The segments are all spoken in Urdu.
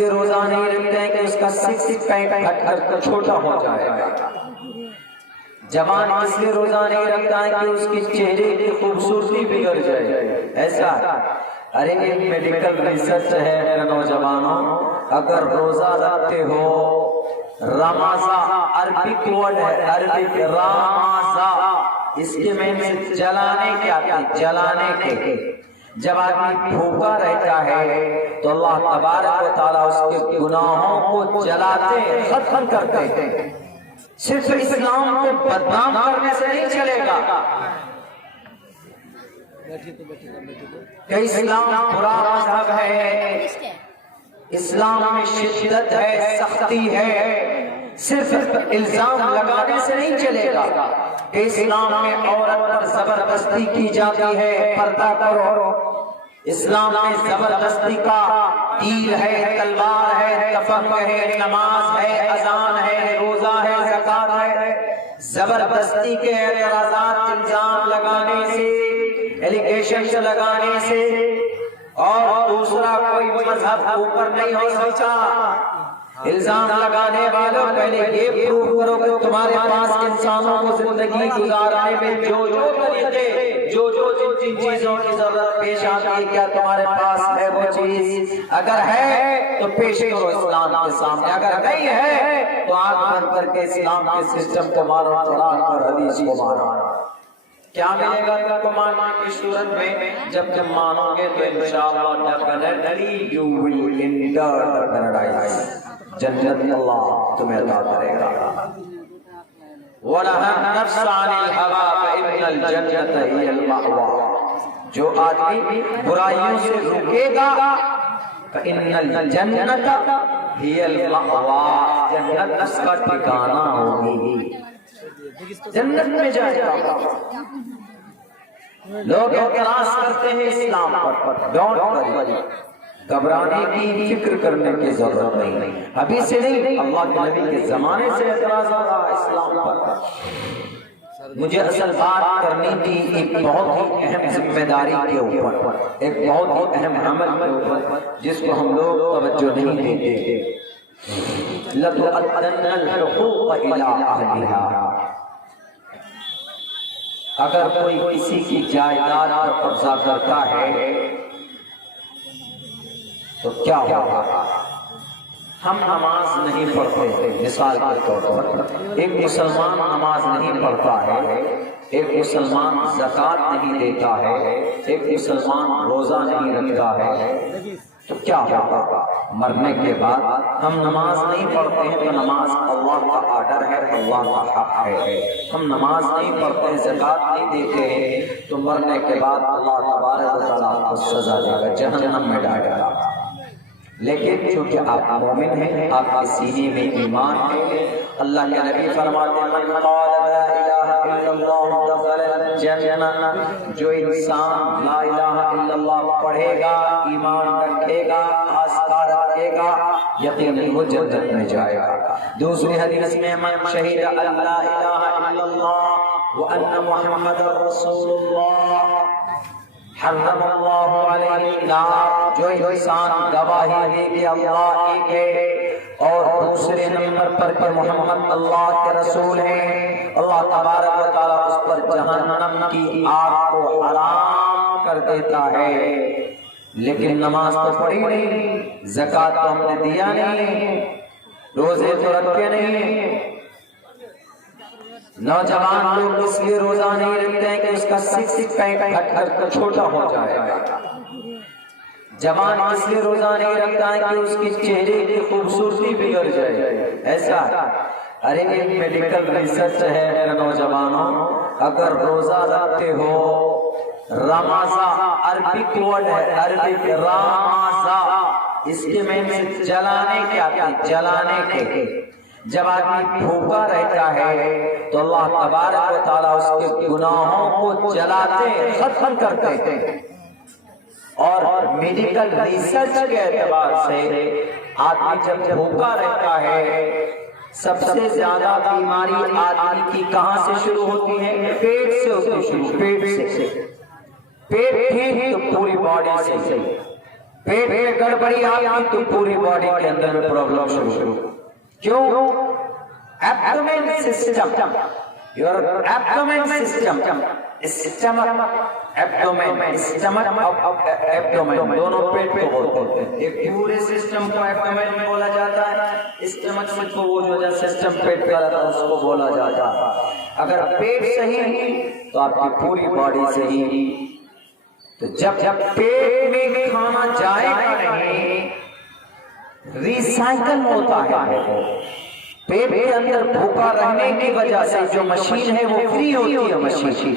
لیے روزہ نہیں رکھتے ہیں کہ اس کا سکس پیک ہٹ کر چھوٹا ہو جائے. جوان اس لیے روزہ نہیں رکھتا ہے کہ اس کی چہرے کی خوبصورتی بگڑ جائے. ایسا ارے ایک میڈیکل ریسرچ ہے میرے نوجوانوں، اگر روزہ رکھتے ہو، رمضا عربک ورڈ ہے، عربک رمضا، اس کے میں جلانے کے آتے ہیں، جلانے کے. جب آدمی بھوکا رہتا ہے تو اللہ تبارک و تعالیٰ اس کے گناہوں کو جلاتے ختم کرتے ہیں. صرف اسلام کو بدنام کرنے سے نہیں چلے گا کہ اسلام برا مذہب ہے، اسلام میں شدت ہے، سختی ہے. صرف الزام لگانے سے نہیں چلے گا کہ اسلام میں عورت پر زبردستی کی جاتی ہے، پردہ کرو. اسلام میں زبردستی کا تیر ہے، تلوار ہے، کفن ہے، نماز ہے، اذان ہے، روزہ ہے، زکات ہے. زبردستی کے اعتراضات الزام لگانے سے، ایلیگیشنز لگانے سے، اور دوسرا کوئی مذہب اوپر نہیں ہو سکتا. الزام لگانے والوں پہلے یہ پروف کرو کہ تمہارے پاس انسانوں کو زندگی گزارنے میں جو طریقے، جو جن چیزوں کی ضرورت پیش آتی ہے، کیا تمہارے پاس ہے وہ چیز؟ اگر ہے تو پیش کرو اسلام کے سامنے، اگر نہیں ہے تو آنکھ بند کر کے اسلام کے سسٹم کو مارو، قرآن اور حدیث کو مارو. کیا ملے گا تم کو مان کی صورت میں؟ جب تم مانو گے تو انشاءاللہ definitely you will enter the paradise. جنت اللہ تمہیں عطا کرے گا. وَنَهَى النَّفْسَ عَنِ الْهَوَىٰ فَإِنَّ الْجَنَّةَ هِيَ الْمَأْوَىٰ. جو آدمی برائیوں سے رکے گا فَإِنَّ الْجَنَّةَ هِيَ الْمَأْوَىٰ، جنت اس کا ٹھکانہ ہوگی، جنت میں جائے گا. لوگ اعتراض کرتے ہیں اسلام پر، ڈونٹ وری، گھبرانے کی فکر کرنے کی ضرورت نہیں. ابھی سے نہیں، اللہ کے نبی کے زمانے سے اعتراض آ رہا ہے اسلام پر. مجھے اصل بات کرنی تھی ایک بہت ہی اہم ذمہ داری کے اوپر، ایک بہت ہی اہم عمل کے اوپر جس کو ہم لوگ توجہ نہیں دیتے. لَتُؤَدَّنَّ الْحُقُوقَ إِلَىٰ أَهْلِهَا. اگر کوئی کسی کی جائیداد پر قبضہ کرتا ہے تو کیا ہوگا؟ ہم نماز نہیں پڑھتے. مثال کے طور پر ایک مسلمان نماز نہیں پڑھتا ہے، ایک مسلمان زکات نہیں دیتا ہے، ایک مسلمان روزہ نہیں رکھتا ہے، تو کیا ہوگا؟ مرنے کے بعد ہم نماز نہیں پڑھتے ہیں تو نماز اللہ کا آرڈر ہے، اللہ کا حق ہے. ہم نماز نہیں پڑھتے، زکات نہیں دیتے ہیں تو مرنے کے بعد اللہ تبارک و تعالیٰ کو سزا دے گا، جہنم میں ڈالے گا. لیکن چونکہ آپ مومن ہیں، آپ کے سینے میں ایمان ہے، اللہ کے نبی فرماتے ہیں من قال لا الہ الا اللہ دخل الجنہ. جو انسان لا الہ الا اللہ پڑھے گا، ایمان رکھے گا، آستہ رکھے گا، یقیناً وہ جنت میں جائے گا. دوسری حدیث میں من شہد ان لا الہ الا اللہ وان محمد رسول اللہ حرم اللہ علیہ النار. جو انسان گواہی دے کہ اللہ ایک ہے اور دوسرے نمبر پر کہ محمد اللہ کے رسول ہیں، اللہ تبارک و تعالیٰ اس پر جہنم کی آگ کو حرام کر دیتا ہے. لیکن نماز تو پڑھی نہیں، زکات تو ہم نے دیا نہیں، روزے تو رکھے نہیں. نوجوان لوگ اس لیے روزہ نہیں رکھتے ہیں کہ اس کا سکس پیک ہٹ کر چھوٹا ہو جائے. جوان اس لیے روزہ نہیں رکھتا ہے کہ اس کی چہرے کی خوبصورتی بگڑ جائے. ایسا ارے ایک میڈیکل ریسرچ ہے میرے نوجوانوں، اگر روزہ رکھتے ہو، رمضا عربک ورڈ ہے، عربک رمضا، اس کے میں جلانے کے آتے ہیں، جلانے کے. جب آدمی بھوکا رہتا ہے تو اللہ تبارک و تعالیٰ اس کے گناہوں کو جلاتے ختم کرتے ہیں. اور میڈیکل ریسرچ کے اعتبار سے آدمی جب بھوکا رہتا ہے، سب سے زیادہ بیماری آدمی کی کہاں سے شروع ہوتی ہے؟ پیٹ سے ہوتی شروع. پیٹ سے، پیٹ ٹھیک تو پوری باڈی سے. پیٹ میں گڑبڑی آ گئی تو پوری باڈی کے اندر میں پرابلم شروع. کیوں؟ Abdomen system, your abdomen system, stomach abdomen, stomach abdomen دونوں پیٹ کو بولتے ہیں. ایک پورے سسٹم کو ایبڈومین بولا جاتا ہے، اسٹمک کو وہ جو سسٹم پیٹ کا رہتا ہے اس کو بولا جاتا ہے. اگر پیٹ صحیح ہے تو آپ کی پوری باڈی صحیح. تو جب پیٹ میں کھانا جائے گا نہیں، ریسائیکل ہوتا ہے. پیٹ کے اندر بھوکا رہنے کی وجہ سے جو مشین ہے وہ فری ہوتی ہے. مشین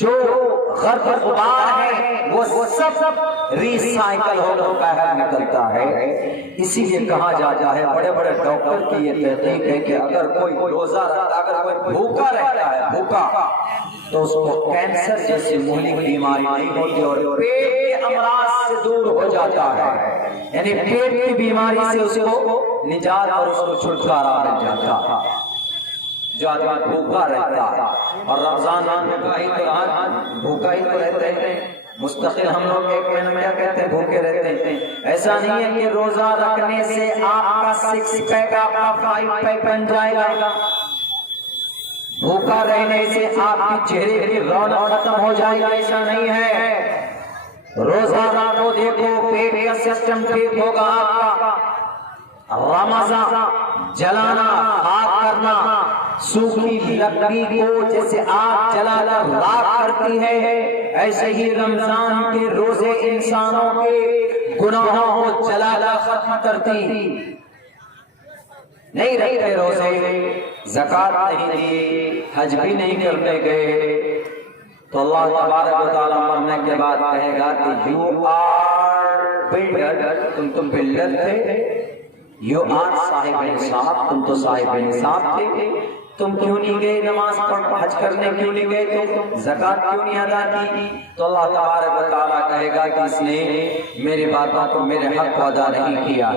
جو غرق غبار ہے وہ سب ریسائیکل ہو کر باہر نکلتا ہے. اسی لیے کہا جاتا ہے، بڑے بڑے ڈاکٹر کی یہ تحقیق ہے کہ اگر کوئی روزہ رکھتا، اگر کوئی بھوکا رہتا ہے، بھوکا، تو اس کو کینسر جیسی مہلک بیماری نہیں ہوتی اور پیٹ کے امراض سے دور ہو جاتا ہے. یعنی پیٹ کی بیماری سے اس کو نجات اور اس کو چھٹکارا مل جاتا ہے. جو آدمی بھوکا رہتا ہے، اور رمضان میں بھوکا ہی تو رہتے ہیں مستقل. ہم لوگ ایک مہینے میں کہتے ہیں بھوکے رہتے ہیں. ایسا نہیں ہے کہ روزہ رکھنے سے آپ کا 6 پیک آپ کا 5 پیک بن جائے گا. بھوکا رہنے سے آپ کی چہرے کی رونق ختم ہو جائے گا، ایسا نہیں ہے. روزہ رکھو، دیکھو پیٹ کا سسٹم ٹھیک ہوگا آپ کا. رمضان جلانا، آگ کرنا، سوکھی لکڑی کو جیسے آگ جلا کر راکھ کرتی ہے، ایسے ہی رمضان کے روزے انسانوں کے گناہوں کو جلا کر ختم کرتی. نہیں رکھتے روزے، زکات نہیں دی، حج بھی نہیں کرنے گئے، تو اللہ تبارک و تعالیٰ مرنے کے بعد کہے گا کہ یو آر بلڈر، تم بلڈر تھے. یو آر صاحب نصاب، تم تو صاحب نصاب تھے، تم کیوں نہیں گئے نماز پڑھ، حج کرنے کیوں نہیں گئے، تم زکات کیوں نہیں ادا کی؟ تو اللہ تبارک و تعالیٰ کہے گا کہ اس نے میری باتوں کو، میرے حق کو ادا نہیں کیا.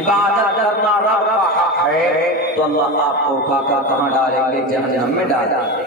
عبادت کرنا رب کا حق ہے، تو اللہ آپ کو اٹھا کر کہاں ڈالیں گے؟ جہنم میں ڈالیں گے.